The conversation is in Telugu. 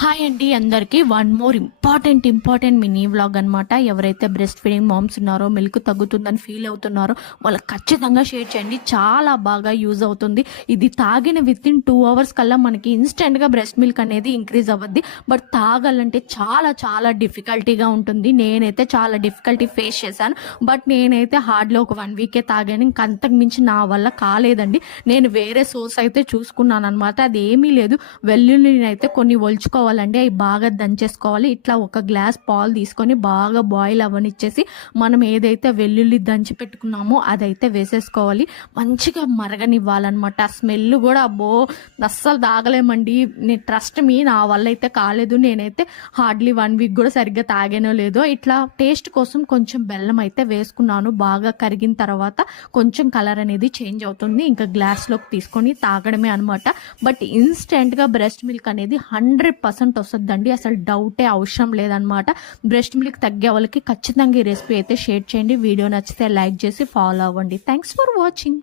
హాయ్ అండి అందరికీ one more important mini vlog అనమాట. ఎవరైతే బ్రెస్ట్ ఫీడింగ్ మామ్స్ ఉన్నారో, మిల్క్ తగ్గుతుందని ఫీల్ అవుతున్నారో వాళ్ళకి ఖచ్చితంగా షేర్ చేయండి. చాలా బాగా యూజ్ అవుతుంది. ఇది తాగిన విత్ ఇన్ 2 hours కల్లా మనకి ఇన్స్టెంట్గా బ్రెస్ట్ మిల్క్ అనేది ఇంక్రీజ్ అవ్వద్ది. బట్ తాగాలంటే చాలా డిఫికల్టీగా ఉంటుంది. నేనైతే చాలా డిఫికల్టీ ఫేస్ చేశాను. బట్ నేనైతే హార్డ్లో ఒక 1 week తాగాను. ఇంక అంతకు మించి నా వల్ల కాలేదండి. నేను వేరే సోర్స్ అయితే చూసుకున్నాను అనమాట. అది ఏమీ లేదు. వెల్లుల్లిని అయితే కొన్ని ఒలుచుకోవాలండి. అవి బాగా దంచేసుకోవాలి. ఇట్లా ఒక గ్లాస్ పాలు తీసుకొని బాగా బాయిల్ అవ్వనిచ్చేసి మనం ఏదైతే వెల్లుల్లి దంచి పెట్టుకున్నామో అదైతే వేసేసుకోవాలి. మంచిగా మరగనివ్వాలన్నమాట. ఆ స్మెల్ కూడా అబ్బో అస్సలు తాగలేమండి. నేను ట్రస్ట్ మీ, నా వల్ల అయితే కాలేదు. నేనైతే హార్డ్లీ 1 week కూడా సరిగ్గా తాగానో లేదో. ఇట్లా టేస్ట్ కోసం కొంచెం బెల్లం అయితే వేసుకున్నాను. బాగా కరిగిన తర్వాత కొంచెం కలర్ అనేది చేంజ్ అవుతుంది. ఇంకా గ్లాస్లోకి తీసుకొని తాగడమే అనమాట. బట్ ఇన్స్టెంట్గా బ్రెస్ట్ మిల్క్ అనేది 100% వస్తుందండి. అసలు డౌటే అవసరం లేదనమాట. బ్రెస్ట్ మిల్క్ తగ్గే వాళ్ళకి ఖచ్చితంగా ఈ రెసిపీ అయితే షేర్ చేయండి. వీడియో నచ్చితే లైక్ చేసి ఫాలో అవ్వండి. Thanks for watching.